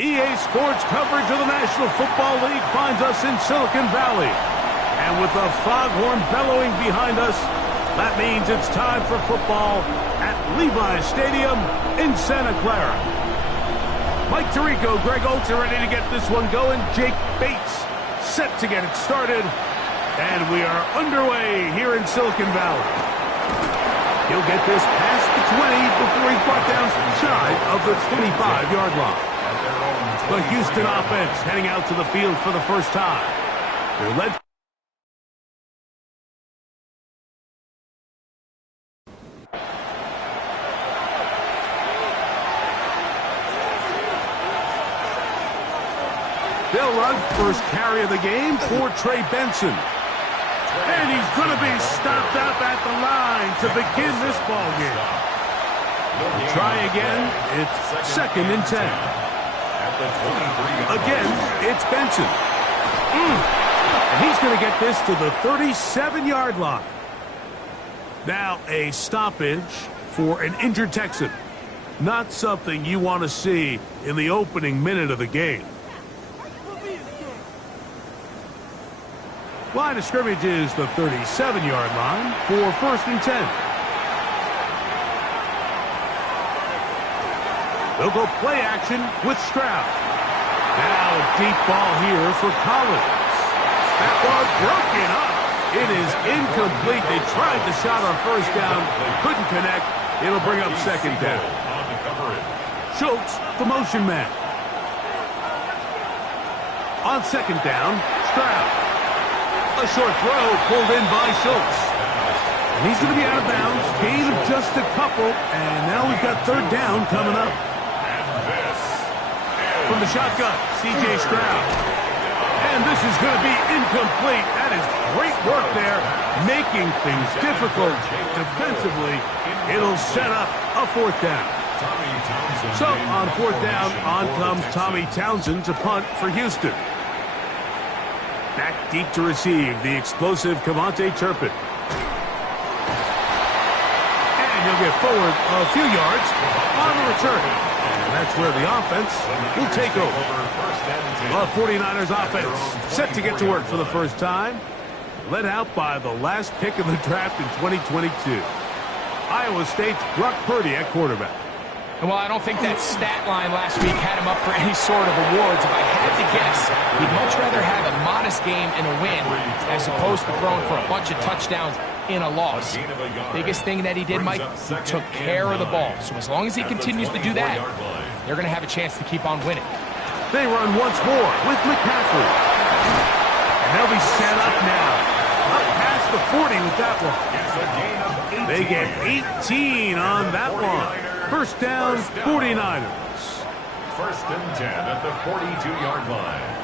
EA Sports coverage of the National Football League finds us in Silicon Valley. And with the foghorn bellowing behind us, that means it's time for football at Levi's Stadium in Santa Clara. Mike Tirico, Greg Oltz are ready to get this one going. Jake Bates set to get it started. And we are underway here in Silicon Valley. He'll get this past the 20 before he's brought down shy of the 25-yard line. The Houston offense heading out to the field for the first time. They're led. They'll run first carry of the game for Trey Benson. And he's going to be stopped up at the line to begin this ball game. Try again. It's 2nd and 10. Again, it's Benson. And he's going to get this to the 37-yard line. Now a stoppage for an injured Texan. Not something you want to see in the opening minute of the game. Line of scrimmage is the 37-yard line for 1st and 10. They'll go play action with Stroud. Now deep ball here for Collins. That was broken up. It is incomplete. They tried the shot on 1st down, couldn't connect. It'll bring up 2nd down. Schultz, the motion man. On 2nd down, Stroud. A short throw pulled in by Schultz. And he's going to be out of bounds. Gain of just a couple. And now we've got 3rd down coming up. From the shotgun, C.J. Stroud. And this is going to be incomplete. That is great work there, making things difficult defensively. It'll set up a 4th down. So on 4th down, on comes Tommy Townsend to punt for Houston. Back deep to receive, the explosive Kevontae Turpin. And he'll get forward a few yards on the return. And that's where the offense will take over. The 49ers offense set to get to work for the first time. Led out by the last pick of the draft in 2022. Iowa State's Brock Purdy at quarterback. And while I don't think that stat line last week had him up for any sort of awards, if I had to guess, he'd much rather have a modest game and a win as opposed to throwing for a bunch of touchdowns in a loss. Biggest thing that he did, Mike, he took care of the ball. So as long as he continues to do that, they're going to have a chance to keep on winning. They run once more with McCaffrey. And they'll be set up now. Up past the 40 with that one. They get 18 on that one. 1st down, 49ers. 1st and 10 at the 42-yard line.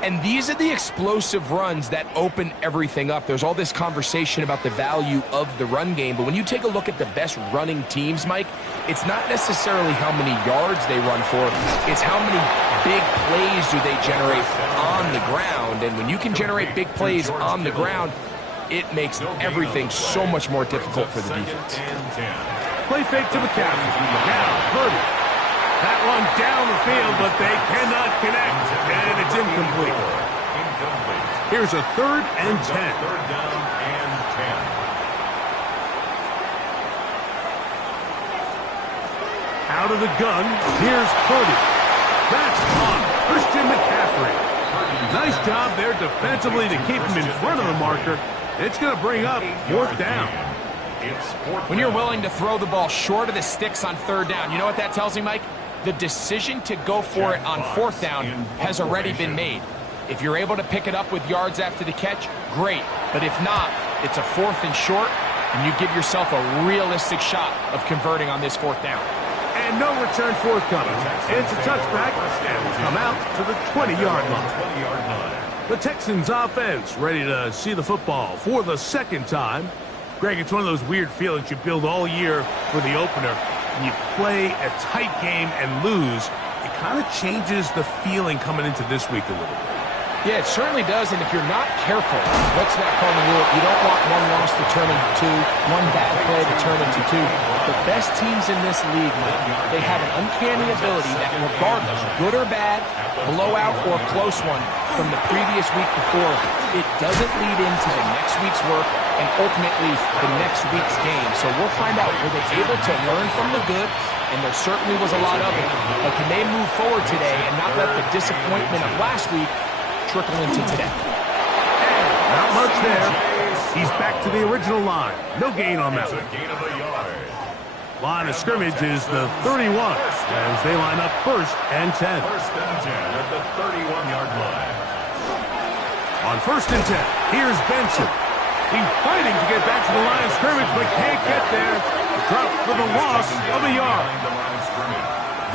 And these are the explosive runs that open everything up. There's all this conversation about the value of the run game, but when you take a look at the best running teams, Mike, it's not necessarily how many yards they run for, it's how many big plays do they generate on the ground. And when you can generate big plays on the ground, it makes everything so much more difficult for the defense. Play fake to McCaffrey. Now, Purdy. That one down the field, but they cannot connect, and it's incomplete. Here's a 3rd and 10. 3rd down and 10. Out of the gun, here's Purdy. That's on Christian McCaffrey. Nice job there defensively to keep him in front of the marker. It's going to bring up 4th down. When you're willing to throw the ball short of the sticks on 3rd down, you know what that tells me, Mike? The decision to go for it on 4th down has already been made. If you're able to pick it up with yards after the catch, great. But if not, it's a 4th and short, and you give yourself a realistic shot of converting on this 4th down. And no return forthcoming. It's a touchback, and will come out to the 20-yard line. The Texans offense ready to see the football for the 2nd time. Greg, it's one of those weird feelings you build all year for the opener. And you play a tight game and lose. It kind of changes the feeling coming into this week a little bit. Yeah, it certainly does, and if you're not careful, what's that called in the rule? You don't want one loss to turn into two, one bad play to turn into two. The best teams in this league, Mike, they have an uncanny ability that regardless, good or bad, blowout or close one from the previous week before, it doesn't lead into the next week's work and ultimately the next week's game. So we'll find out, were they able to learn from the good? And there certainly was a lot of it. But can they move forward today and not let the disappointment of last week trickle into today? Not much there. He's back to the original line. No gain on that one. Line of scrimmage is the 31 as they line up 1st and 10. 1st and 10 at the 31-yard line. On 1st and 10, here's Benson. He's fighting to get back to the line of scrimmage, but can't get there. Drop for the loss of a yard.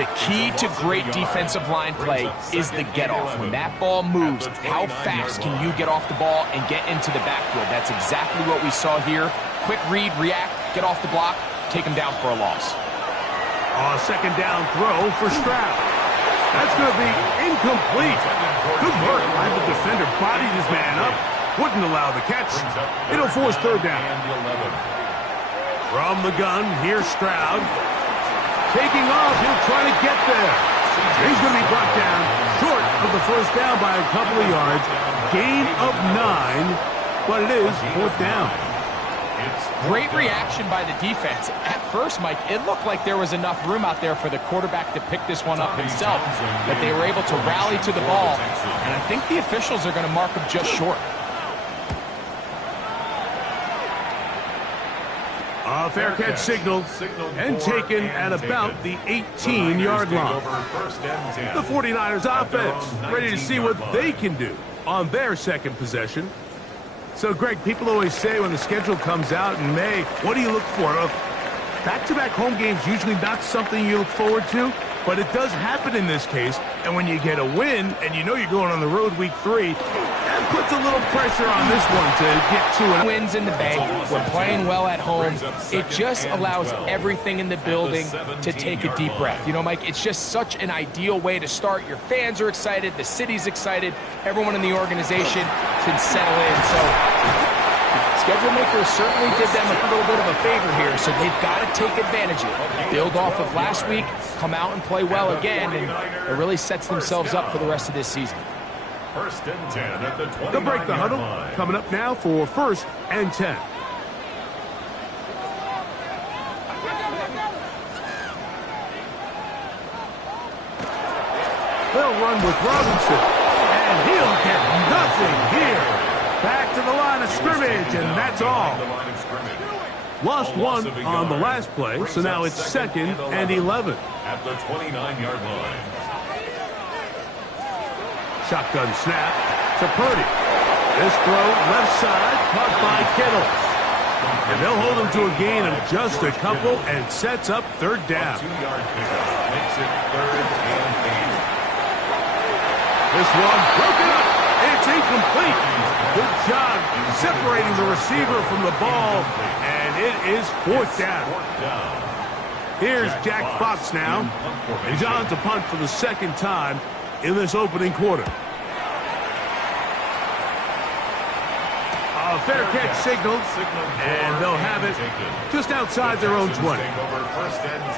The key to great defensive line play is the get-off. When that ball moves, how fast can you get off the ball and get into the backfield? That's exactly what we saw here. Quick read, react, get off the block, take him down for a loss. A 2nd down throw for Stroud. That's going to be incomplete. Good work by the defender. Bodied his man up. Wouldn't allow the catch. It'll force 3rd down. From the gun, here's Stroud. Taking off, he'll try to get there. He's going to be brought down short of the 1st down by a couple of yards. Gain of 9, but it is 4th down. Great reaction by the defense. At first, Mike, it looked like there was enough room out there for the quarterback to pick this one up himself, but they were able to rally to the ball, and I think the officials are going to mark him just short. A fair catch signaled and taken at about the 18-yard line. The 49ers offense ready to see what they can do on their 2nd possession. So, Greg, people always say when the schedule comes out in May, what do you look for? Back-to-back home games usually not something you look forward to, but it does happen in this case. And when you get a win and you know you're going on the road week 3, that puts a little pressure on this one to get 2 wins in the bank. We're playing well at home. It just allows everything in the building to take a deep breath. You know, Mike, it's just such an ideal way to start. Your fans are excited. The city's excited. Everyone in the organization can settle in. So schedule makers certainly did them a little bit of a favor here, so they've got to take advantage of it. Build off of last week, come out and play well again, and it really sets themselves up for the rest of this season. 1st and 10 at the 29-yard line. They'll break the huddle. Coming up now for 1st and 10. They'll run with Robinson, and he'll get nothing here. Back to the line of scrimmage, and that's all. Lost 1 on the last play, so now it's 2nd and 11. At the 29-yard line. Shotgun snap to Purdy. This throw left side, caught by Kittle. And they'll hold him to a gain of just a couple and sets up 3rd down. 2-yard pickup makes it 3rd and 8. This one broken up. It's incomplete. Good job separating the receiver from the ball, and it is 4th down. Here's Jack Fox now. He's on to punt for the 2nd time in this opening quarter. A fair catch signaled, and they'll have it just outside their own 20.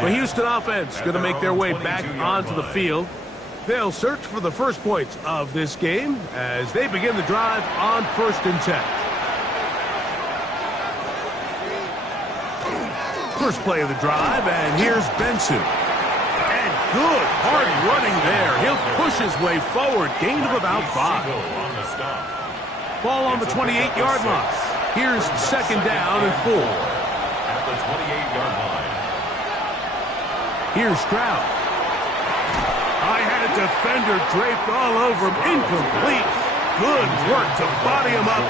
The Houston offense going to make their way back onto the field. They'll search for the first points of this game as they begin the drive on 1st and 10. First play of the drive, and here's Benson. And good, hard running there. He'll push his way forward, gain of about 5. Ball on the 28-yard line. Here's 2nd down and 4. At the 28-yard line. Here's Stroud. I had a defender draped all over him. Incomplete. Good work to body him up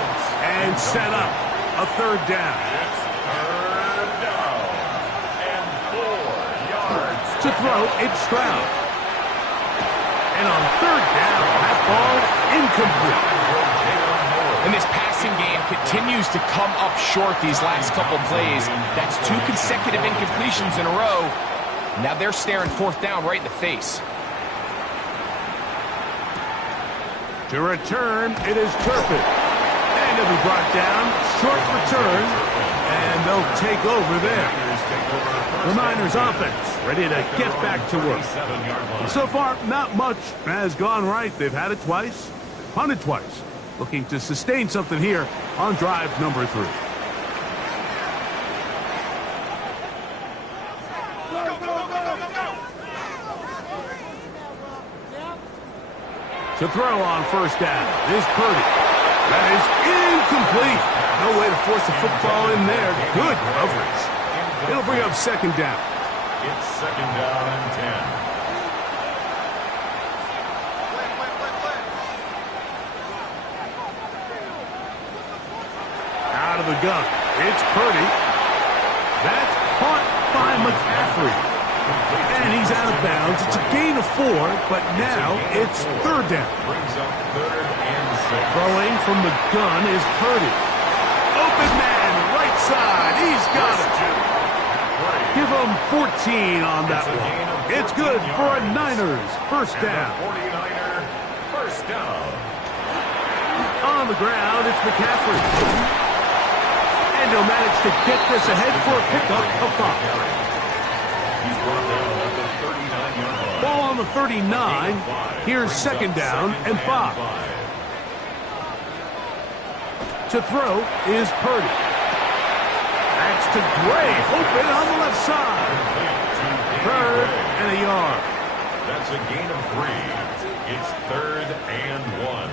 and set up a 3rd down. It's 3rd down and 4 yards. To throw, it's Stroud. And on 3rd down, that ball incomplete. And this passing game continues to come up short these last couple plays. That's 2 consecutive incompletions in a row. Now they're staring 4th down right in the face. To return, it is Turpin. And it'll be brought down, short return, and they'll take over there. The Niners offense ready to get back to work. So far, not much has gone right. They've had it twice, punted twice. Looking to sustain something here on drive number 3. To throw on first down is Purdy. That is incomplete. No way to force the football in there. Good coverage. It'll bring up second down. It's second down and 10. Out of the gun. It's Purdy. That's caught by McCaffrey. And he's out of bounds. It's a gain of 4, but now it's third down. Brings up third and 6. Throwing from the gun is Purdy. Open man, right side. He's got it. Give him 14 on that one. It's good for a Niners first down. 49er first down. On the ground, it's McCaffrey. And he'll manage to get this ahead for a pickup of 5. He's brought down at the 39-yard line. Ball on the 39. Here's second down and 5. To throw is Purdy. That's to Gray. Open on the left side. Third and a yard. That's a gain of 3. It's third and 1.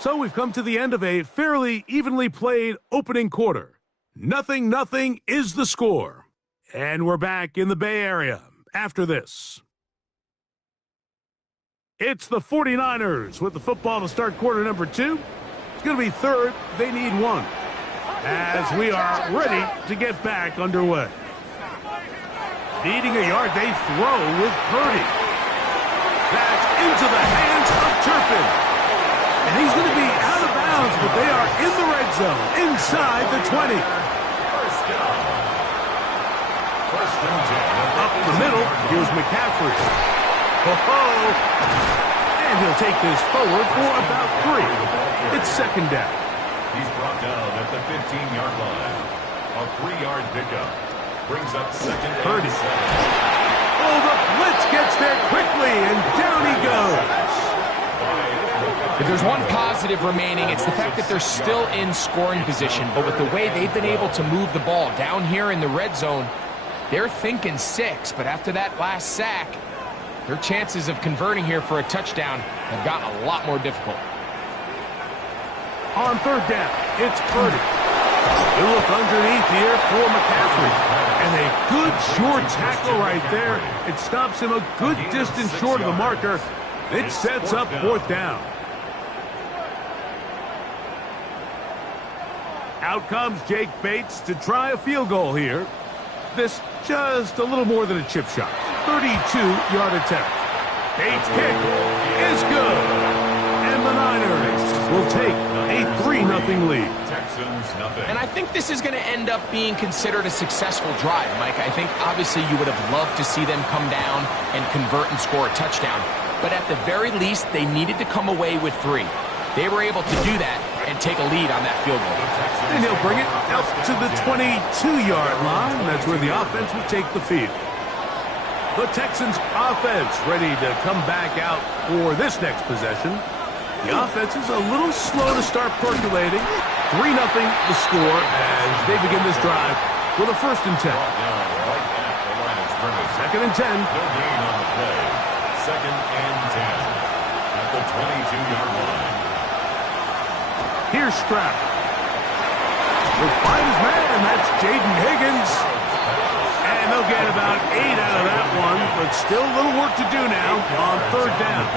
So we've come to the end of a fairly evenly played opening quarter. 0-0 is the score. And we're back in the Bay Area after this. It's the 49ers with the football to start quarter number 2. It's going to be third. They need 1. As we are ready to get back underway. Needing a yard, they throw with Purdy. That's into the hands of Turpin. And he's going to be out of bounds, but they are in the red zone, inside the 20. First down. First and 10. Up the middle, here's McCaffrey. And he'll take this forward for about 3. It's second down. He's brought down at the 15-yard line. A 3-yard pickup. Brings up second Purdy. and 7. Oh, the blitz gets there quickly, and down he goes. If there's one positive remaining, it's the fact that they're still in scoring position. But with the way they've been able to move the ball down here in the red zone, they're thinking 6. But after that last sack, their chances of converting here for a touchdown have gotten a lot more difficult. On third down, it's Purdy. You look underneath here for McCaffrey. And a good short tackle right there. It stops him a good distance short of the marker. It sets up fourth down. Out comes Jake Bates to try a field goal here. This just a little more than a chip shot. 32-yard attempt. Bates' kick is good. And the Niners will take a 3-0 lead. Texans nothing. And I think this is going to end up being considered a successful drive, Mike. I think obviously you would have loved to see them come down and convert and score a touchdown. But at the very least, they needed to come away with 3. They were able to do that and take a lead on that field goal. And he'll bring it up to the 22-yard line. That's where the offense will take the field. The Texans offense ready to come back out for this next possession. The offense is a little slow to start percolating. 3-0 the score as they begin this drive with a first and 10. Second and 10. No gain on the play. Second and 10 at the 22-yard line. Here's Stroud. He'll find his man. That's Jaden Higgins. And they'll get about 8 out of that one, but still a little work to do now on third down.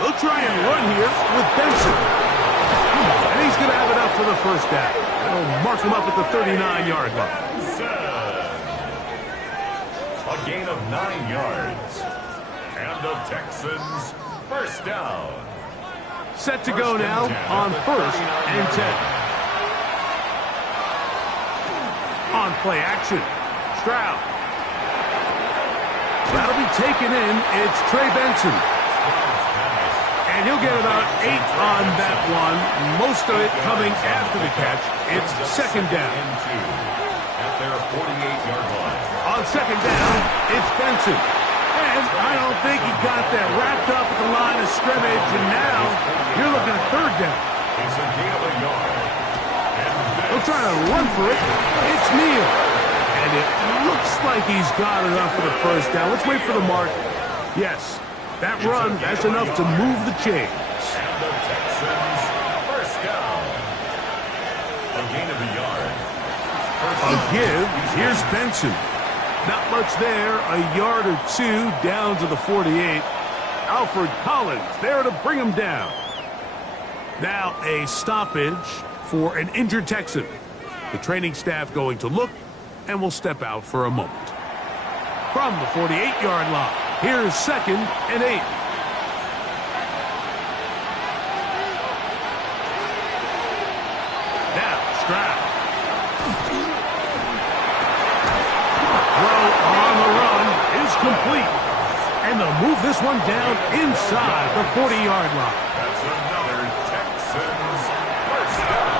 They'll try and run here with Benson. And he's going to have enough for the first down. They'll mark him up at the 39-yard line. A gain of 9 yards. And the Texans first down. Set to go now on first and 10. On play action, Stroud. That'll be taken in. It's Trey Benson. And he'll get about 8 on that one. Most of it coming after the catch. It's second down. At their 48-yard line. On second down, it's Benson. And I don't think he got that wrapped up at the line of scrimmage. And now you're looking at third down. It's a gain of a yard. He'll try to run for it. It's Neal. And it looks like he's got enough for the first down. Let's wait for the mark. Yes, that run, that's enough to move the chains. And the Texans first down. A gain of a yard. A give. Here's Benson. Not much there. A yard or two down to the 48. Alfred Collins there to bring him down. Now a stoppage for an injured Texan. The training staff going to look and will step out for a moment. From the 48-yard line, here's second and 8. Now Stroud. Throw on the run is complete. And they'll move this one down inside the 40-yard line. That's another Texans first down.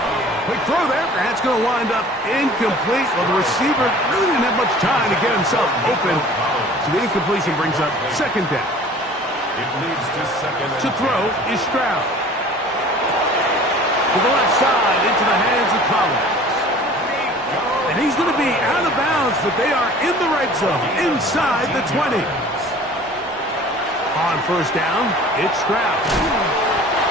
Quick throw there. That's going to wind up incomplete. Well, the receiver really didn't have much time to get himself open. So the incompletion brings up second down. It leads to second and To throw is Stroud. To the left side into the hands of Collins. And he's going to be out of bounds, but they are in the red zone inside the 20. On first down, it's Stroud.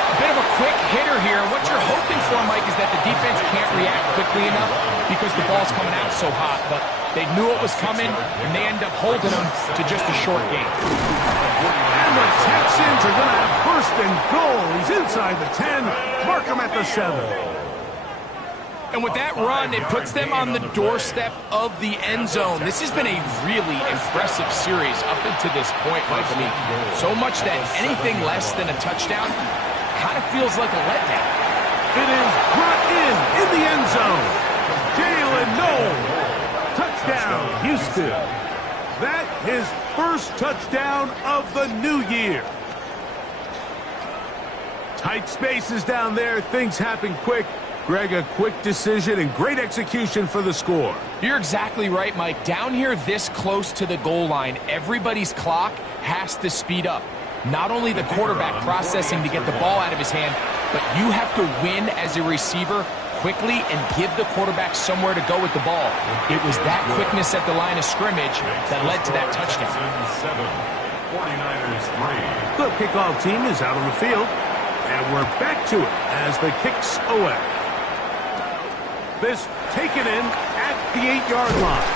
A bit of a quick hitter here. What you're hoping for, Mike, is that the defense can't react quickly enough because the ball's coming out so hot. But they knew it was coming, and they end up holding them to just a short gain. And the Texans are going to have first and goal. He's inside the 10. Mark him at the 7. And with that run, it puts them on the doorstep of the end zone. This has been a really impressive series up until this point, Mike. I mean, so much that anything less than a touchdown kind of feels like a letdown. It is brought in the end zone. Jalen Noel. Touchdown, Houston. That his first touchdown of the new year. Tight spaces down there. Things happen quick. Greg, a quick decision and great execution for the score. You're exactly right, Mike. Down here this close to the goal line, everybody's clock has to speed up. Not only the quarterback processing to get the ball out of his hand, but you have to win as a receiver quickly and give the quarterback somewhere to go with the ball. It was that quickness at the line of scrimmage that led to that touchdown. 49ers 3. The kickoff team is out on the field, and we're back to it as the kicks away. This taken in at the 8-yard line.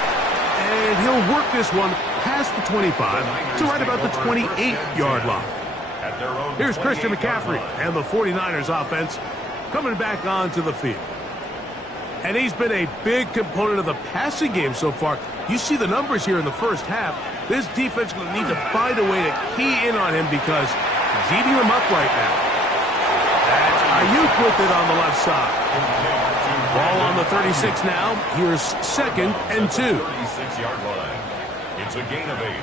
And he'll work this one past the 25 to right about the 28-yard line. Here's Christian McCaffrey and the 49ers offense coming back onto the field. And he's been a big component of the passing game so far. You see the numbers here in the first half. This defense will need to find a way to key in on him because he's eating them up right now. That's Ayuk with it on the left side. Ball on the 36 now. Here's second and 2. 36-yard line. It's a gain of 8.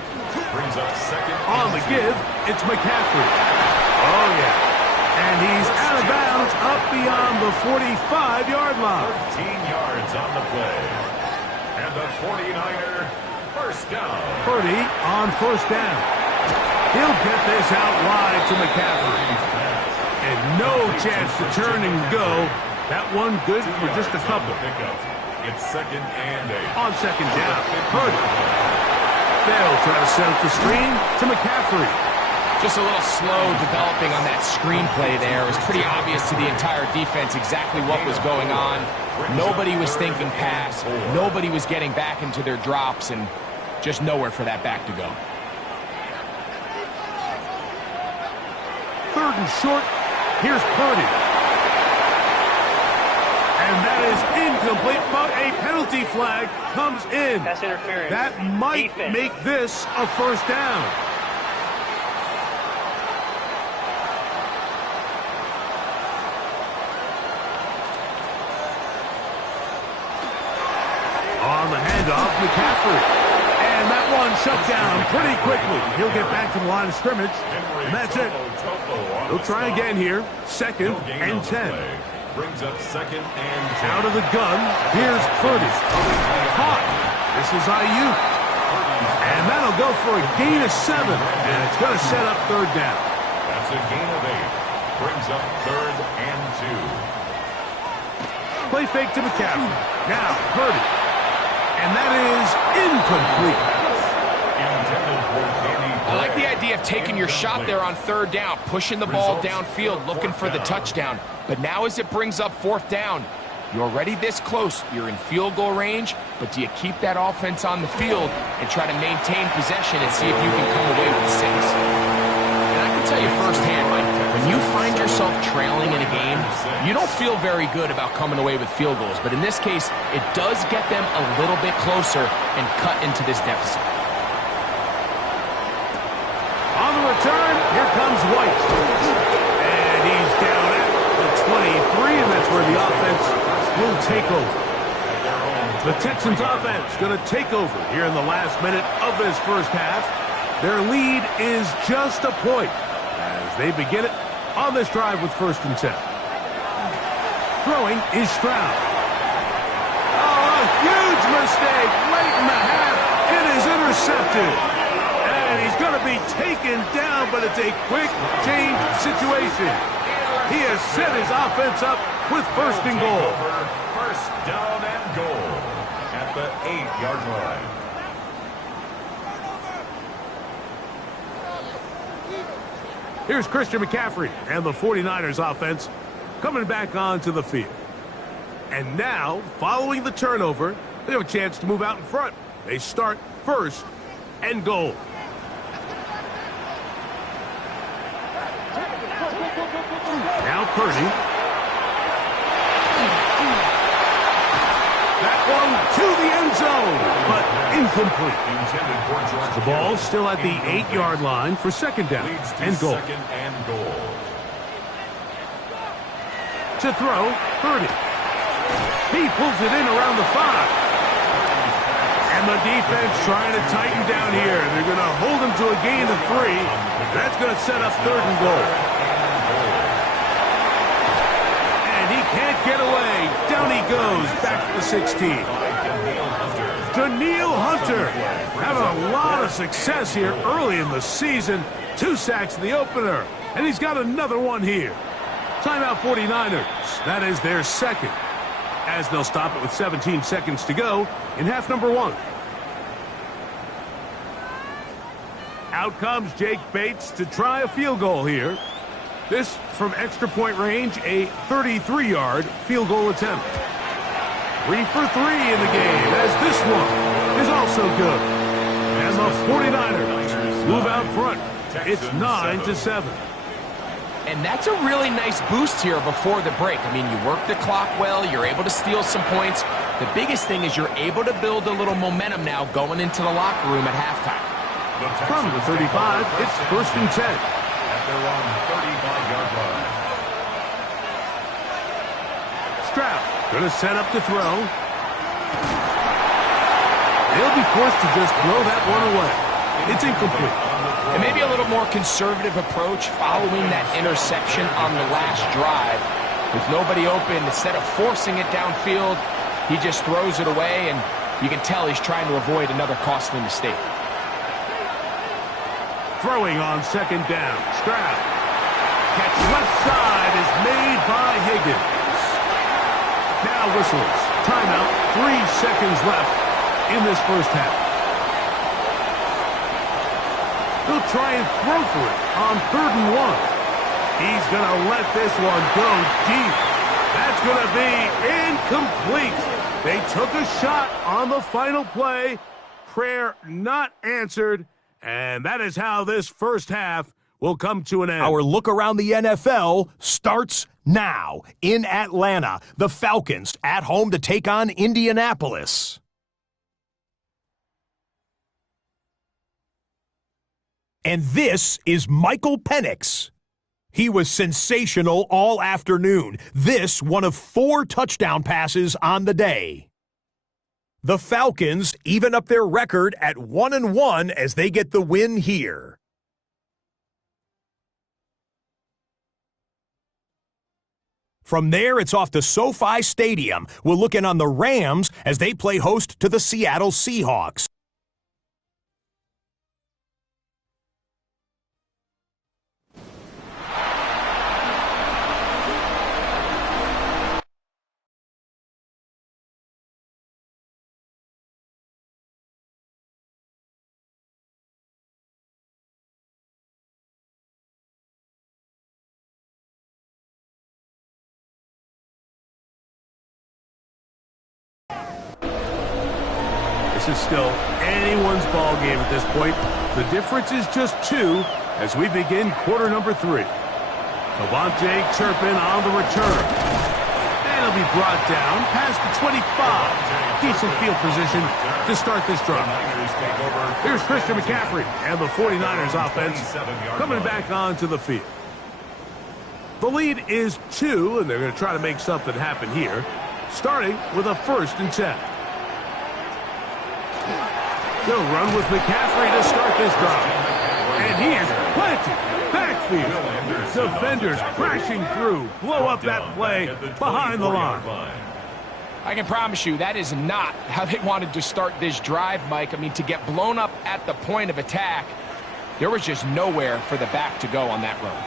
Brings up second. On the give, it's McCaffrey. Oh, yeah. And he's out of bounds up beyond the 45-yard line. 13 yards on the play. And the 49er first down. Purdy on first down. He'll get this out wide to McCaffrey. And no chance to turn and go. That one good for just a couple. It's second and 8. On second down, Purdy. They'll try to set up the screen to McCaffrey. Just a little slow developing on that screenplay there. It was pretty obvious to the entire defense exactly what was going on. Nobody was thinking pass. Nobody was getting back into their drops, and just nowhere for that back to go. Third and short. Here's Purdy. And that is incomplete, but a penalty flag comes in. Pass interference. That might Defense. make this a first down. On the handoff, McCaffrey. And And that one shut down pretty quickly. He'll get back to the line of scrimmage, and that's it. He'll try again here. 2nd and 10. Brings up 2nd and 10. Out of the gun, here's Purdy. Caught. This is Ayuk. And that'll go for a gain of 7. And it's going to set up 3rd down. That's a gain of 8. Brings up 3rd and 2. Play fake to McCaffrey. Now, Purdy. And that is incomplete. I like the idea of taking your shot there on 3rd down, pushing the ball downfield, looking for the touchdown. But now as it brings up 4th down, you're already this close. You're in field goal range, but do you keep that offense on the field and try to maintain possession and see if you can come away with 6? And I can tell you firsthand, Mike, when you find yourself trailing in a game, you don't feel very good about coming away with field goals. But in this case, it does get them a little bit closer and cut into this deficit. On the return, here comes White. And he's down at the 23, and that's where the offense will take over. The Texans offense going to take over here in the last minute of this first half. Their lead is just a point as they begin it on this drive with 1st and 10. Throwing is Stroud. Oh, a huge mistake late in the half. It is intercepted. And he's going to be taken down, but it's a quick change situation. He has set his offense up with 1st and goal. 1st down and goal at the 8-yard line. Here's Christian McCaffrey and the 49ers offense coming back onto the field. And now, following the turnover, they have a chance to move out in front. They start 1st and goal. Now Purdy. That one to the end zone, but incomplete. The ball still at the 8-yard line for 2nd down and goal. 2nd and goal. To throw, Purdy. He pulls it in around the 5. And the defense trying to tighten down here. They're going to hold him to a gain of 3. That's going to set up 3rd and goal. And he can't get away. Down he goes, back to the 16. Danielle Hunter having a lot of success here early in the season. 2 sacks in the opener, and he's got another one here. Timeout 49ers. That is their 2nd, as they'll stop it with 17 seconds to go in half number 1. Out comes Jake Bates to try a field goal here. This from extra point range, a 33-yard field goal attempt. 3 for 3 in the game, as this one is also good. And the 49ers move out front. It's 9-7. And that's a really nice boost here before the break. I mean, you work the clock well, you're able to steal some points. The biggest thing is you're able to build a little momentum now going into the locker room at halftime. From the 35, it's 1st and 10. At their own 35-yard line. Stroud going to set up to throw. They'll be forced to just throw that one away. It's incomplete. And maybe a little more conservative approach following that interception on the last drive. With nobody open, instead of forcing it downfield, he just throws it away, and you can tell he's trying to avoid another costly mistake. Throwing on 2nd down. Stroud. Catch left side is made by Higgins. Now whistles. Timeout. 3 seconds left in this first half. He'll try and throw for it on 3rd and 1. He's going to let this one go deep. That's going to be incomplete. They took a shot on the final play. Prayer not answered. And that is how this first half will come to an end. Our look around the NFL starts now. In Atlanta, the Falcons at home to take on Indianapolis. And this is Michael Penix. He was sensational all afternoon. This one of 4 touchdown passes on the day. The Falcons even up their record at 1-1 as they get the win here. From there, it's off to SoFi Stadium. We'll look in on the Rams as they play host to the Seattle Seahawks. This is still anyone's ball game at this point. The difference is just 2 as we begin quarter number 3. Devontae Turpin on the return. And he'll be brought down past the 25. Decent field position to start this drive. Here's Christian McCaffrey and the 49ers offense coming back onto the field. The lead is 2, and they're going to try to make something happen here, starting with a 1st and 10. They'll run with McCaffrey to start this drive. And he is planted. Backfield. Defenders crashing through. Blow up that play behind the line. I can promise you that is not how they wanted to start this drive, Mike. I mean, to get blown up at the point of attack, there was just nowhere for the back to go on that run.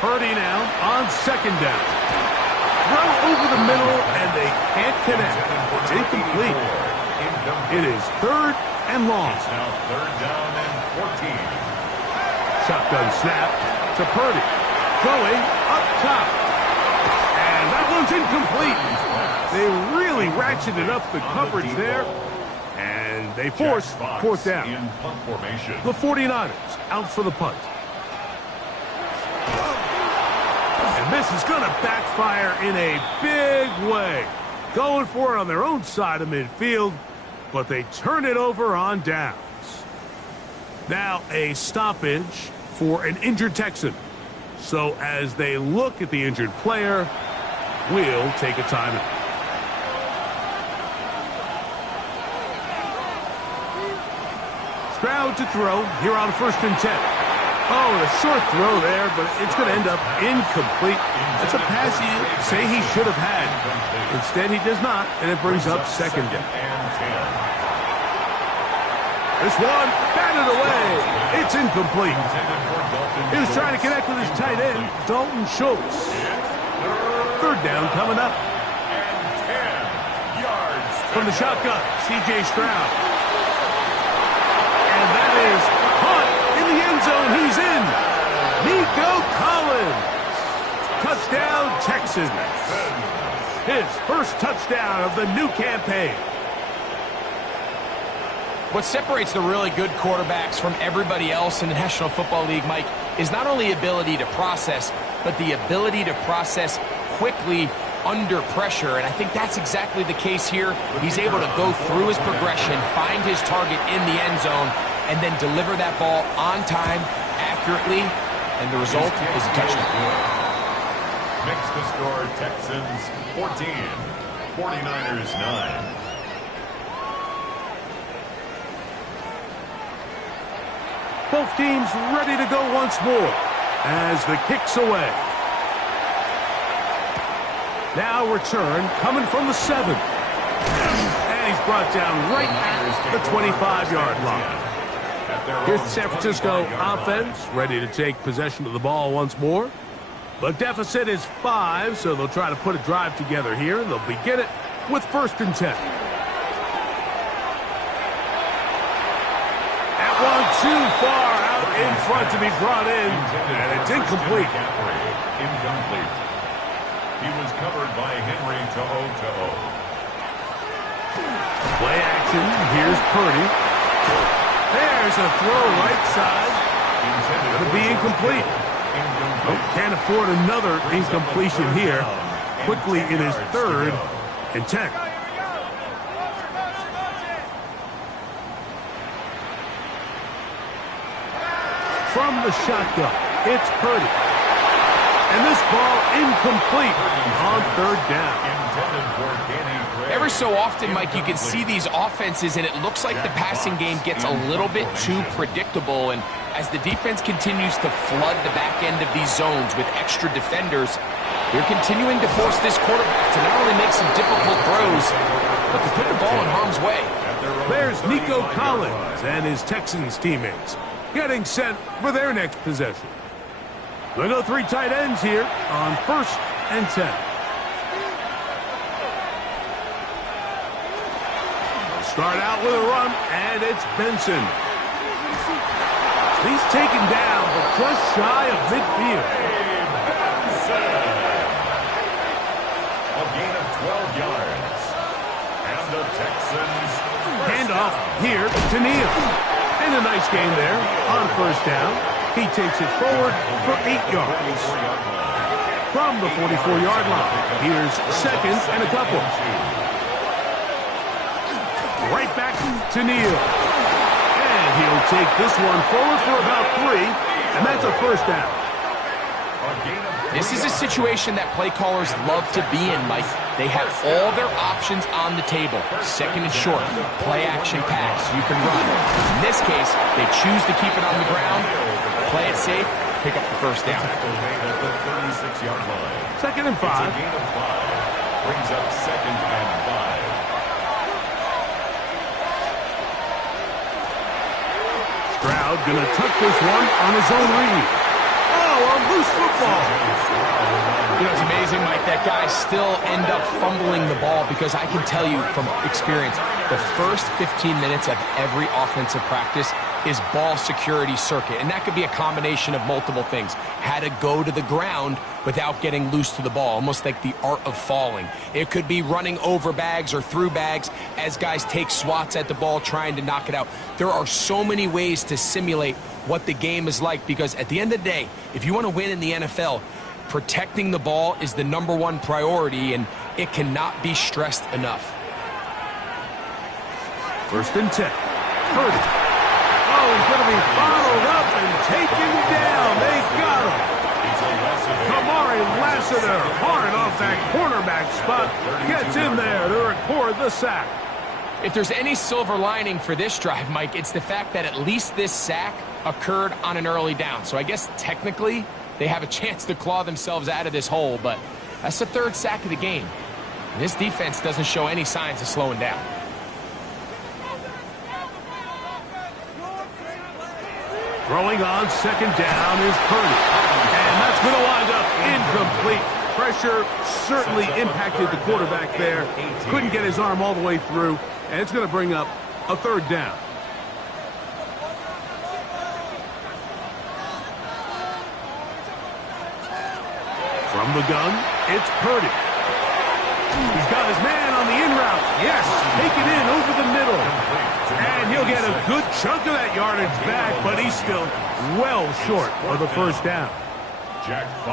Purdy now on 2nd down. Throw over the middle, and they can't connect. It's incomplete. It is 3rd and long. It's now 3rd down and 14. Shotgun snap to Purdy. Throwing up top. And that one's incomplete. They really ratcheted up the coverage there. And they force 4th down. In punt formation. The 49ers out for the punt. And this is going to backfire in a big way. Going for it on their own side of midfield, but they turn it over on downs. Now a stoppage for an injured Texan. So as they look at the injured player, we'll take a timeout. Stroud to throw here on 1st and 10. Oh, a short throw there, but it's going to end up incomplete. That's a pass you say he should have had. Instead, he does not, and it brings up 2nd down. This one, batted away. It's incomplete. He was trying to connect with his tight end, Dalton Schultz. 3rd down coming up. From the shotgun, C.J. Stroud. And that is caught in the end zone. He's in. Nico Collins. Touchdown, Texans. His 1st touchdown of the new campaign. What separates the really good quarterbacks from everybody else in the National Football League, Mike, is not only ability to process, but the ability to process quickly under pressure. And I think that's exactly the case here. He's able to go through his progression, find his target in the end zone, and then deliver that ball on time, accurately, and the result is a touchdown. Makes the score Texans 14, 49ers 9. Both teams ready to go once more as the kick's away. Now return coming from the 7. And he's brought down right at the 25-yard line. Here's the San Francisco offense ready to take possession of the ball once more. The deficit is 5, so they'll try to put a drive together here. They'll begin it with 1st and 10. That one too far out in front to be brought in, and it's incomplete. Incomplete. He was covered by Henry To'o. Play action. Here's Purdy. There's a throw right side. Going to be incomplete. Can't afford another incompletion here. Quickly in his 3rd and 10. From the shotgun, it's Purdy. And this ball incomplete on third down. Intended for Danny Gray. Every so often, Mike, you can see these offenses, and it looks like the passing game gets a little bit too predictable. And as the defense continues to flood the back end of these zones with extra defenders, they're continuing to force this quarterback to not only make some difficult throws, but to put the ball in harm's way. There's Nico Collins and his Texans teammates getting set for their next possession. We'll go three tight ends here on 1st and 10. They'll start out with a run, and it's Benson. He's taken down, but just shy of midfield. A gain of 12 yards. And the Texans... Handoff here to Neal. And a nice gain there on 1st down. He takes it forward for 8 yards. From the 44-yard line, here's 2nd and a couple. Right back to Neal. And he'll take this one forward for about 3, and that's a 1st down. This is a situation that play callers love to be in, Mike. They have all their options on the table. 2nd and short, play action pass, you can run. In this case, they choose to keep it on the ground, play it safe, pick up the 1st down. 36-yard line. 2nd and 5. It's a gain of 5. Brings up 2nd and 5. Stroud gonna tuck this one on his own read. Oh, a loose football. You know, it's amazing, Mike, that guys still end up fumbling the ball because I can tell you from experience, the first 15 minutes of every offensive practice is ball security circuit, and that could be a combination of multiple things. How to go to the ground without getting loose to the ball, almost like the art of falling. It could be running over bags or through bags as guys take swats at the ball trying to knock it out. There are so many ways to simulate what the game is like because at the end of the day, if you want to win in the NFL, protecting the ball is the #1 priority, and it cannot be stressed enough. 1st and 10. Purdy. Oh, he's going to be followed up and taken down. They got him. Kamari Lassiter, hard off that cornerback spot, gets in there to record the sack. If there's any silver lining for this drive, Mike, it's the fact that at least this sack occurred on an early down. So I guess technically they have a chance to claw themselves out of this hole, but that's the 3rd sack of the game. And this defense doesn't show any signs of slowing down. Throwing on 2nd down is Purdy. And that's going to wind up incomplete. Pressure certainly impacted the quarterback there. Couldn't get his arm all the way through, and it's going to bring up a 3rd down. From the gun, it's Purdy. He's got his man on the in route. Yes, take it in over the middle. And he'll get a good chunk of that yardage back, but he's still well short of the 1st down.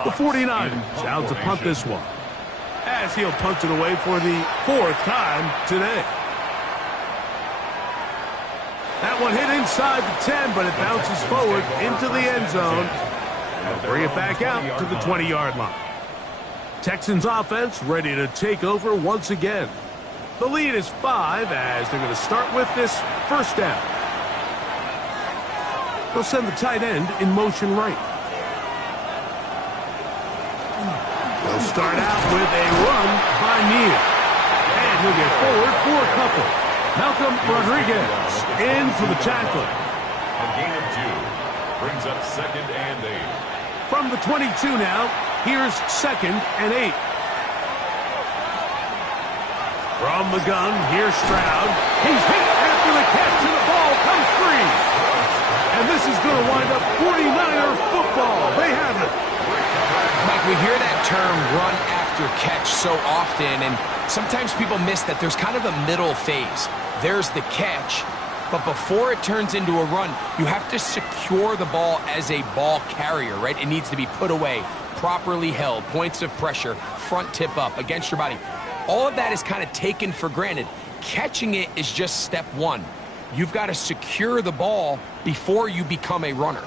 The 49ers out to punt this one, as he'll punt it away for the 4th time today. That one hit inside the 10, but it bounces forward into the end zone. They'll bring it back out to the 20-yard line. Texans offense ready to take over once again. The lead is 5 as they're going to start with this 1st down. They'll send the tight end in motion right. They'll start out with a run by Neal. And he'll get forward for a couple. Malcolm Rodriguez in for the tackle. A gain of 2. Brings up 2nd and 8. From the 22 now, here's 2nd and 8. From the gun, here's Stroud. He's hit after the catch, and the ball comes free. And this is going to wind up 49er football. They have it. Mike, we hear that term run after catch so often, and sometimes people miss that there's kind of a middle phase. There's the catch, but before it turns into a run, you have to secure the ball as a ball carrier, right? It needs to be put away, properly held, points of pressure, front tip up against your body. All of that is kind of taken for granted. Catching it is just step 1. You've got to secure the ball before you become a runner.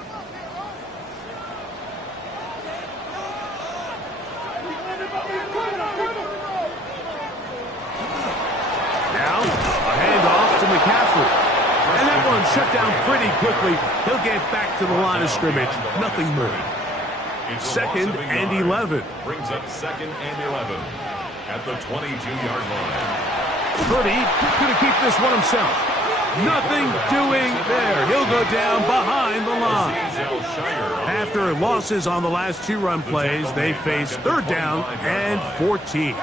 McCaffrey. And that one shut down pretty quickly. He'll get back to the line of scrimmage. Nothing more. Second and 11. Brings up second and 11 at the 22-yard line. Purdy going to keep this one himself. Nothing doing there. He'll go down behind the line. After losses on the last 2 run plays, they face third down and 14.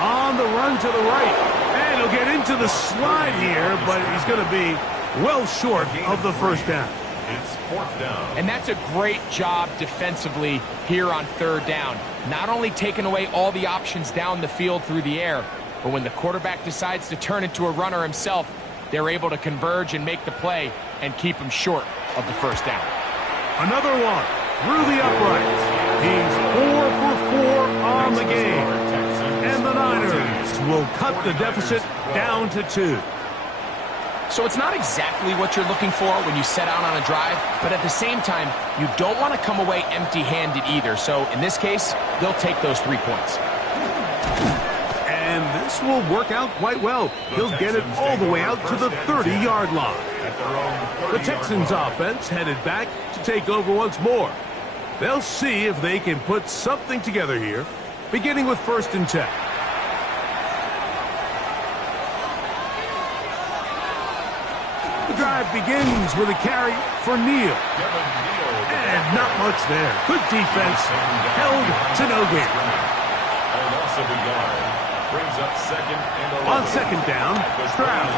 On the run to the right. And he'll get into the slide here, but he's going to be well short of the first down. It's fourth down. And that's a great job defensively here on third down. Not only taking away all the options down the field through the air, but when the quarterback decides to turn into a runner himself, they're able to converge and make the play and keep him short of the first down. Another one through the uprights. He's 4 for 4 on the game. And the Niners will cut the deficit down to 2. So it's not exactly what you're looking for when you set out on a drive, but at the same time, you don't want to come away empty-handed either. So in this case, they'll take those 3 points. And this will work out quite well. He'll get it all the way out to the 30-yard line. The Texans offense headed back to take over once more. They'll see if they can put something together here, beginning with 1st and 10. The drive begins with a carry for Neal. And not much there. Good defense. Held to no gain. A loss of a yard. Brings up second and 11. On second down, Stroud.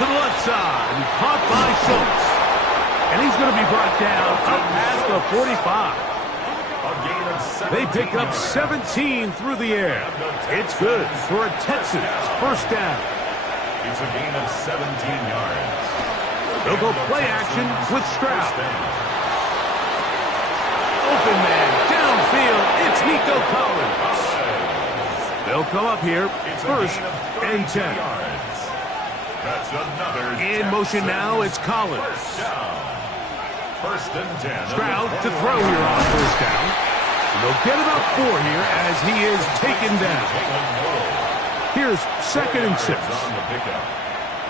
To the left side. Caught by Schultz. And he's going to be brought down up past the 45. They pick up 17 through the air. It's good for a Texans first down. It's a gain of 17 yards. They'll go play action with Stroud. Open man, downfield, it's Nico Collins. They'll come up here, 1st and 10. That's another. In motion now, it's Collins. First and 10. Stroud to throw here on 1st down. And they'll get about 4 here as he is taken down. Here's 2nd and 6.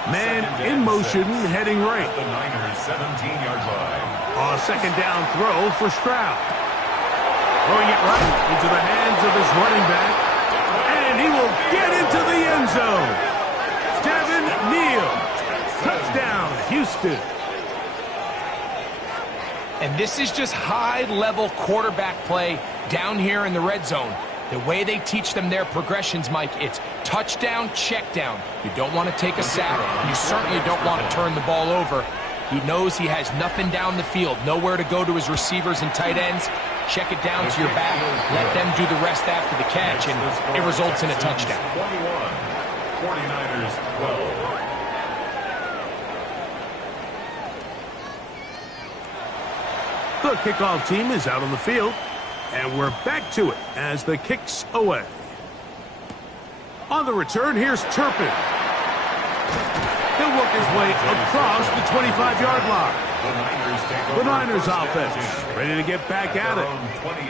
Man in motion, heading right. The Niners 17-yard line. A 2nd down throw for Stroud. Throwing it right into the hands of his running back. And he will get into the end zone. Devin Neal. Touchdown, Houston. And this is just high-level quarterback play down here in the red zone. The way they teach them their progressions, Mike, it's touchdown, check down. You don't want to take a sack. You certainly don't want to turn the ball over. He knows he has nothing down the field, nowhere to go to his receivers and tight ends. Check it down to your back. Let them do the rest after the catch, and it results in a touchdown. 21, 49ers 12. The kickoff team is out on the field, and we're back to it as the kick's away. On the return, here's Turpin. He'll work his way across the 25-yard line. The Niners offense ready to get back at it.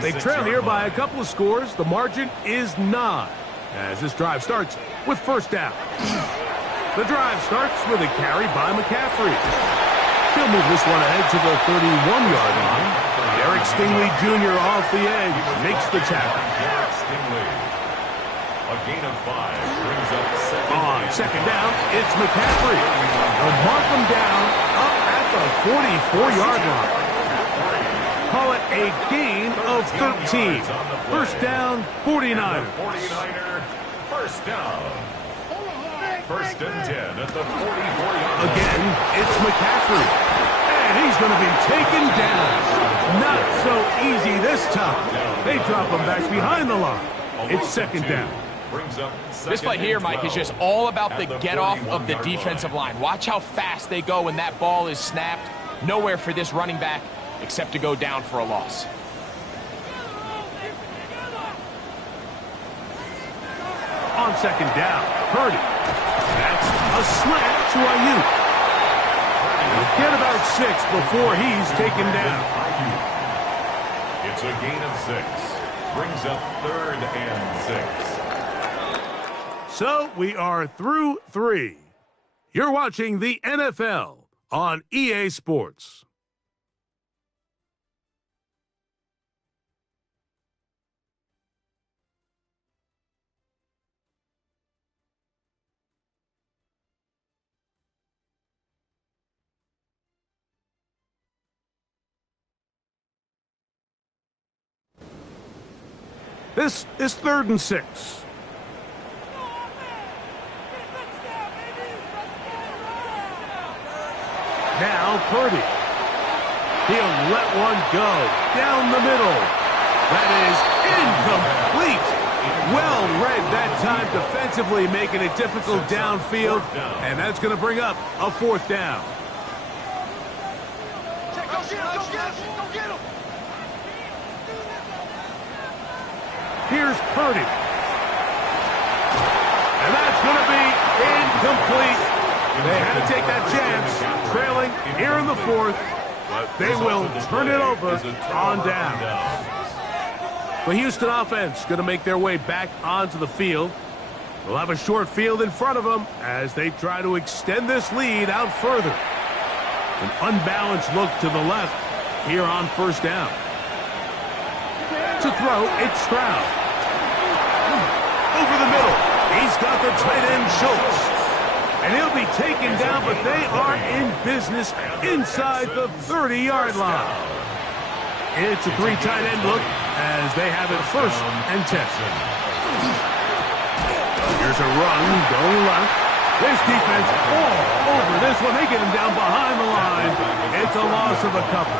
They trail here by a couple of scores. The margin is 9 as this drive starts with 1st down. The drive starts with a carry by McCaffrey. He'll move this one ahead to the 31-yard line. Derek Stingley Jr. off the edge makes the tackle. Derek Stingley. A gain of 5 brings up second. On 2nd down, it's McCaffrey. They'll mark him down up at the 44-yard line. Call it a gain of 13. 1st down, 49ers. 49er, 1st down. 1st and 10 at the 44-yard line. Again, it's McCaffrey. And he's going to be taken down. Not so easy this time. They drop him back behind the line. It's 2nd down. This play here, Mike, is just all about the get-off of the defensive line. Watch how fast they go when that ball is snapped. Nowhere for this running back except to go down for a loss. On 2nd down, Purdy. That's a slant to Ayuk. He'll get about 6 before he's taken down. It's a gain of 6. Brings up 3rd and 6. So we are through 3. You're watching the NFL on EA Sports. This is 3rd and 6. Now Purdy. He'll let one go down the middle. That is incomplete. Well read that time defensively, making it difficult downfield. And that's going to bring up a 4th down. Here's Purdy. And that's going to be incomplete. They had to take that chance, trailing here in the 4th, but they will turn it over on down. The Houston offense going to make their way back onto the field. They'll have a short field in front of them as they try to extend this lead out further. An unbalanced look to the left here on 1st down. To throw, it's Stroud. Over the middle, he's got the tight end Schultz. And he'll be taken down, but they are in business inside the 30-yard line. It's a 3 tight end look as they have it 1st and 10. Here's a run going left. This defense all over this one. They get him down behind the line. It's a loss of a couple.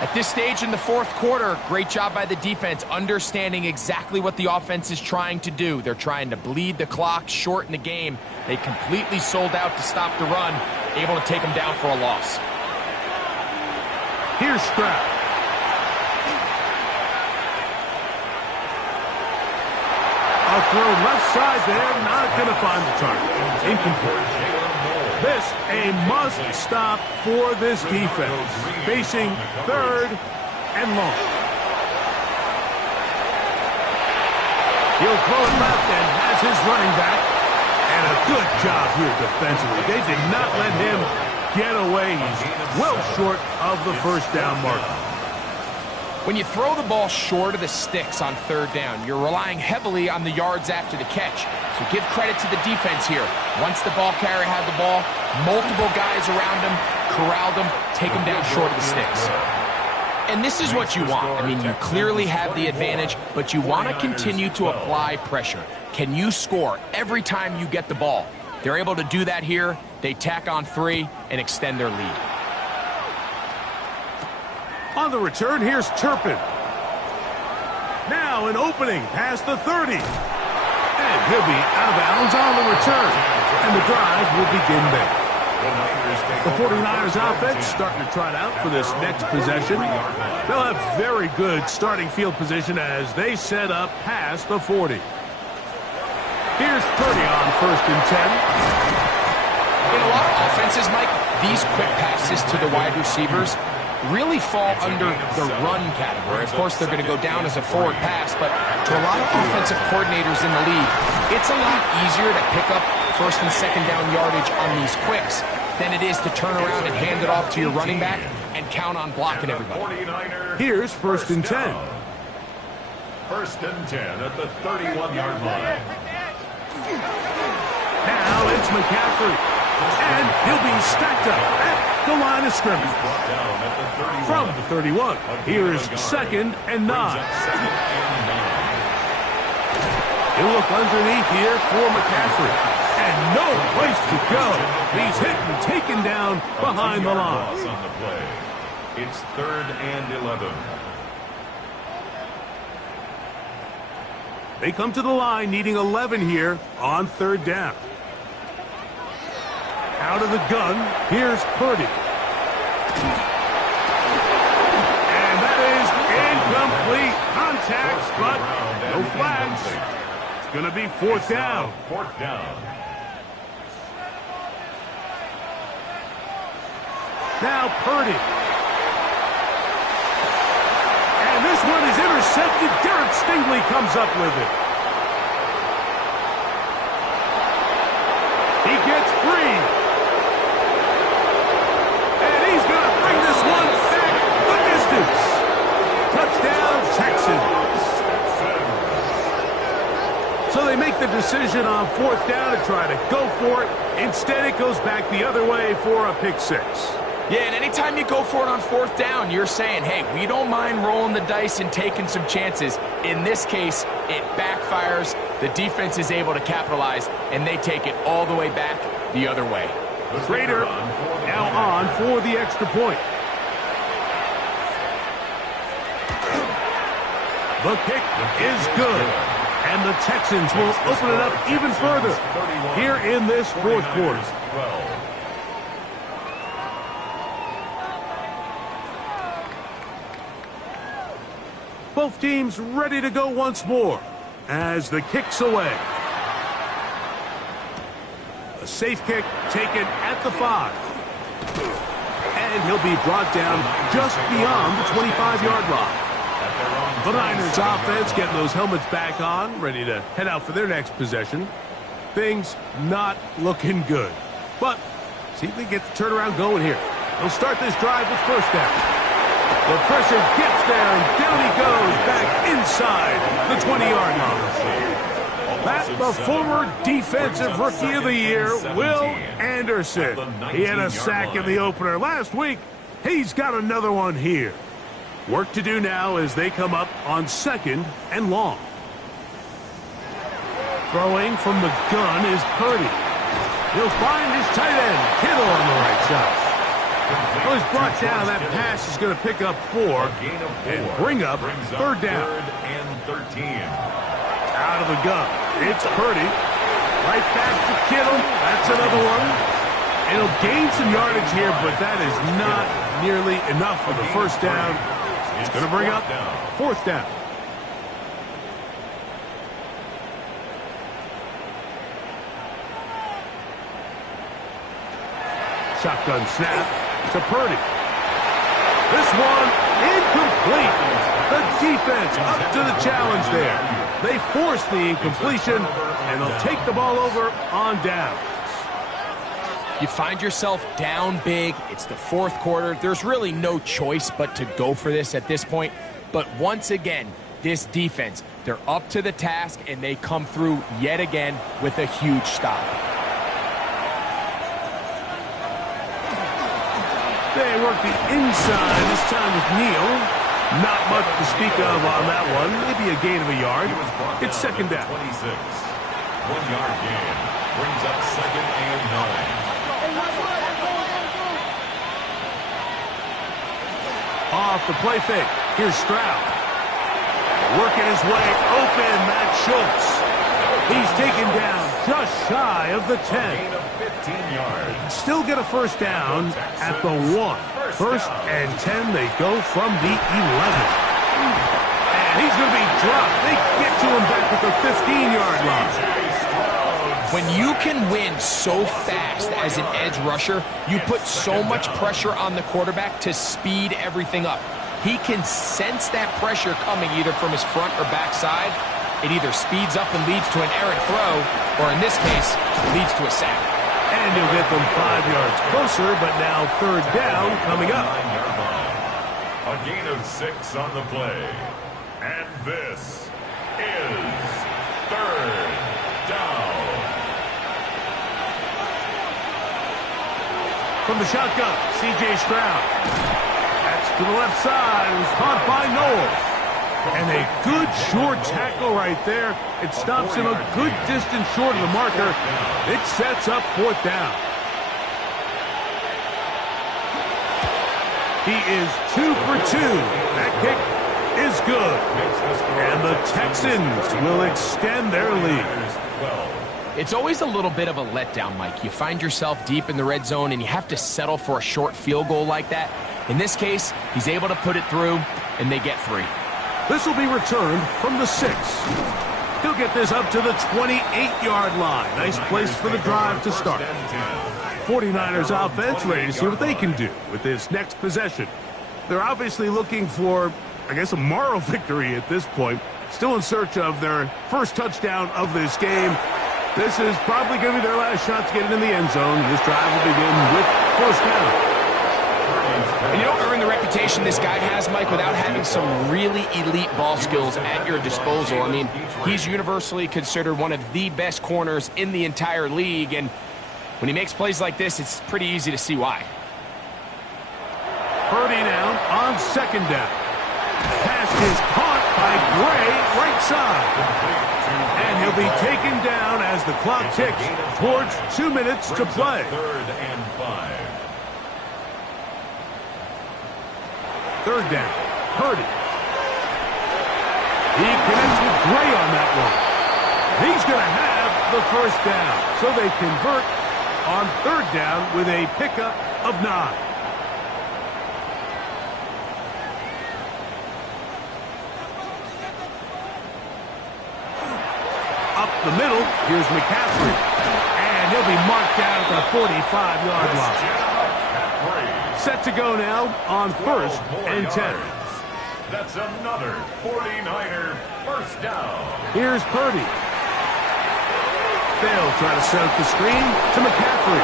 At this stage in the 4th quarter, great job by the defense, understanding exactly what the offense is trying to do. They're trying to bleed the clock, shorten the game. They completely sold out to stop the run, able to take them down for a loss. Here's Stroud. A throw left side there, not going to find the target. Incomplete. This a must-stop for this defense, facing 3rd and long. He'll throw it left and has his running back. And a good job here defensively. They did not let him get away. He's well short of the 1st down marker. When you throw the ball short of the sticks on 3rd down, you're relying heavily on the yards after the catch. So give credit to the defense here. Once the ball carrier had the ball, multiple guys around him, corralled him, take him down short of the sticks. And this is what you want. I mean, you clearly have the advantage, but you want to continue to apply pressure. Can you score every time you get the ball? They're able to do that here. They tack on 3 and extend their lead. On the return, here's Turpin. Now an opening past the 30. And he'll be out of bounds on the return. And the drive will begin there. The 49ers offense starting to trot out for this next possession. They'll have very good starting field position as they set up past the 40. Here's Purdy on 1st and 10. In a lot of offenses, Mike, these quick passes to the wide receivers really fall under the run category. Of course, they're going to go down as a forward pass, but to a lot of offensive coordinators in the league, it's a lot easier to pick up 1st and 2nd down yardage on these quicks than it is to turn around and hand it off to your running back and count on blocking everybody. Here's 1st and 10. 1st and 10 at the 31-yard line. Now it's McCaffrey. And he'll be stacked up at the line of scrimmage. From the 31, here's 2nd and 9. He'll look underneath here for McCaffrey. And no place to go. He's hit and taken down behind the line. It's 3rd and 11. They come to the line needing 11 here on 3rd down. Out of the gun, here's Purdy. And that is incomplete contact, but no flags. It's going to be 4th down. 4th down. Now Purdy. And This one is intercepted. Derek Stingley comes up with it. He gets free. And he's going to bring this one back the distance. Touchdown, Texans. So they make the decision on 4th down to try to go for it. Instead, it goes back the other way for a pick 6. Yeah, and anytime you go for it on 4th down, you're saying, hey, we don't mind rolling the dice and taking some chances. In this case, it backfires. The defense is able to capitalize, and they take it all the way back the other way. Prater now on for the extra point. The kick is good. And the Texans will open it up even further here in this 4th quarter. Both teams ready to go once more as the kick's away. A safe kick taken at the 5. And he'll be brought down just beyond the 25-yard line. The Niners offense getting those helmets back on, ready to head out for their next possession. Things not looking good. But see if they get the turnaround going here. They'll start this drive with 1st down. The pressure gets there, and down he goes back inside the 20-yard line. That's the former Defensive Rookie of the Year, Will Anderson. He had a sack in the opener last week. He's got another one here. Work to do now as they come up on 2nd and long. Throwing from the gun is Purdy. He'll find his tight end, Kittle, on the right side. Well, he's brought down. That pass is going to pick up 4 and bring up 3rd down. Out of the gun. It's Purdy. Right back to Kittle. That's another one. And he'll gain some yardage here, but that is not nearly enough for the 1st down. It's going to bring up 4th down. Shotgun snap to Purdy. This one incomplete. The defense up to the challenge there. They force the incompletion, and they'll take the ball over on down. You find yourself down big. It's the 4th quarter. There's really no choice but to go for this at this point. But once again, this defense, they're up to the task, and they come through yet again with a huge stop. They work the inside, this time with Neal. Not much to speak of on that one. Maybe a gain of a yard. It's 2nd down. 26. 1-yard gain. Brings up 2nd and 9. Off the play fake. Here's Stroud. Working his way open, Matt Schultz. He's taken down just shy of the 10. 15 yards. Still get a 1st down at the 1. 1st and 10, they go from the 11. And he's going to be dropped. They get to him back at the 15-yard line. When you can win so fast as an edge rusher, you put so much pressure on the quarterback to speed everything up. He can sense that pressure coming either from his front or back side. It either speeds up and leads to an errant throw, or in this case, leads to a sack. And he'll get them 5 yards closer, but now 3rd down coming up. 9-yard line. A gain of 6 on the play. And this is 3rd down. From the shotgun, C.J. Stroud. That's to the left side. It was caught by Noel. And a good short tackle right there. It stops him a good distance short of the marker. It sets up 4th down. He is 2 for 2. That kick is good. And the Texans will extend their lead. It's always a little bit of a letdown, Mike. You find yourself deep in the red zone, and you have to settle for a short field goal like that. In this case, he's able to put it through, and they get 3. This will be returned from the 6. He'll get this up to the 28-yard line. Nice place for the drive to start. 49ers offense ready to see what they can do with this next possession. They're obviously looking for I guess, a moral victory at this point. Still in search of their first touchdown of this game. This is probably going to be their last shot to get it in the end zone. This drive will begin with first down. And you don't earn the reputation this guy has, Mike, without having some really elite ball skills at your disposal. I mean, he's universally considered one of the best corners in the entire league, and when he makes plays like this, it's pretty easy to see why. Purdy now on second down. Pass is caught by Gray, right side. And he'll be taken down as the clock ticks towards 2 minutes to play. 3rd and 5. Third down, Purdy. He connects with Gray on that one. He's going to have the first down. So they convert on third down with a pickup of 9. Up the middle, here's McCaffrey. And he'll be marked down at the 45-yard line. Set to go now on first and 10. That's another 49er first down. Here's Purdy. They'll try to set up the screen to McCaffrey.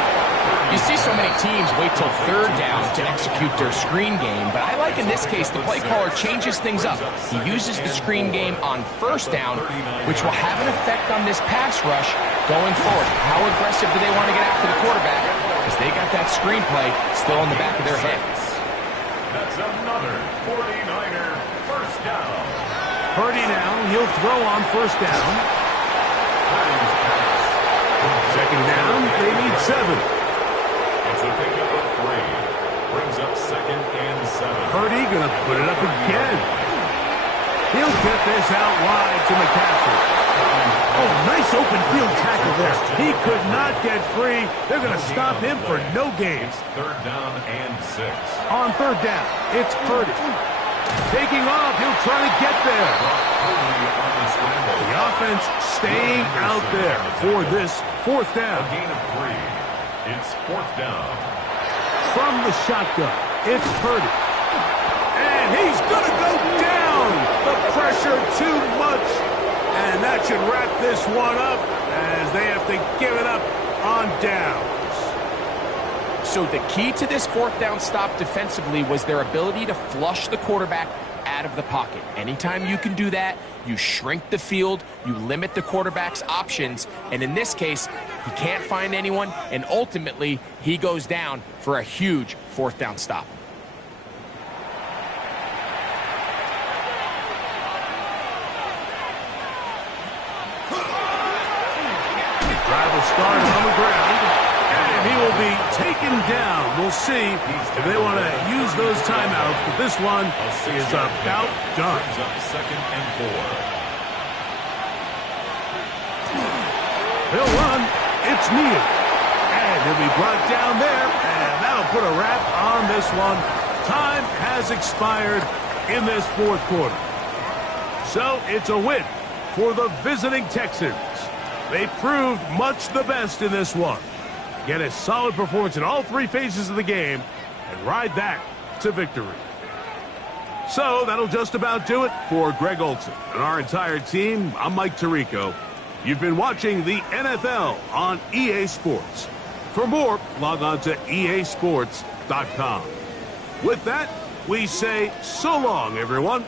You see so many teams wait till third down to execute their screen game, but I like in this case the play caller changes things up. He uses the screen game on first down, which will have an effect on this pass rush going forward. How aggressive do they want to get after the quarterback? Because they got that screen play still in the back of their heads. That's another 49er first down. Purdy now, he'll throw on first down. Second down, they need 7. It's a pickup of 3. Brings up 2nd and 7. Purdy gonna put it up again. He'll get this out wide to McCaffrey. Oh, nice open field tackle there. He could not get free. They're gonna stop him for no gain. 3rd down and 6. On third down, it's Purdy. Taking off, he'll try to get there. The offense staying out there for this fourth down. A gain of 3. It's 4th down. From the shotgun, it's Purdy. And he's going to go down. The pressure too much. And that should wrap this one up as they have to give it up on downs. So the key to this fourth down stop defensively was their ability to flush the quarterback out of the pocket. Anytime you can do that, you shrink the field, you limit the quarterback's options, and in this case, he can't find anyone, and ultimately, he goes down for a huge fourth down stop. Drive will start on the ground, and he will be taken down. We'll see if they want to use those timeouts, but this one is about done. Brings up 2nd and 4. He'll run. It's Neal. And he'll be brought down there, and that'll put a wrap on this one. Time has expired in this fourth quarter. So it's a win for the visiting Texans. They proved much the best in this one. Get a solid performance in all 3 phases of the game and ride that to victory. So that'll just about do it for Greg Olsen and our entire team. I'm Mike Tirico. You've been watching the NFL on EA Sports. For more, log on to easports.com. With that, we say so long, everyone.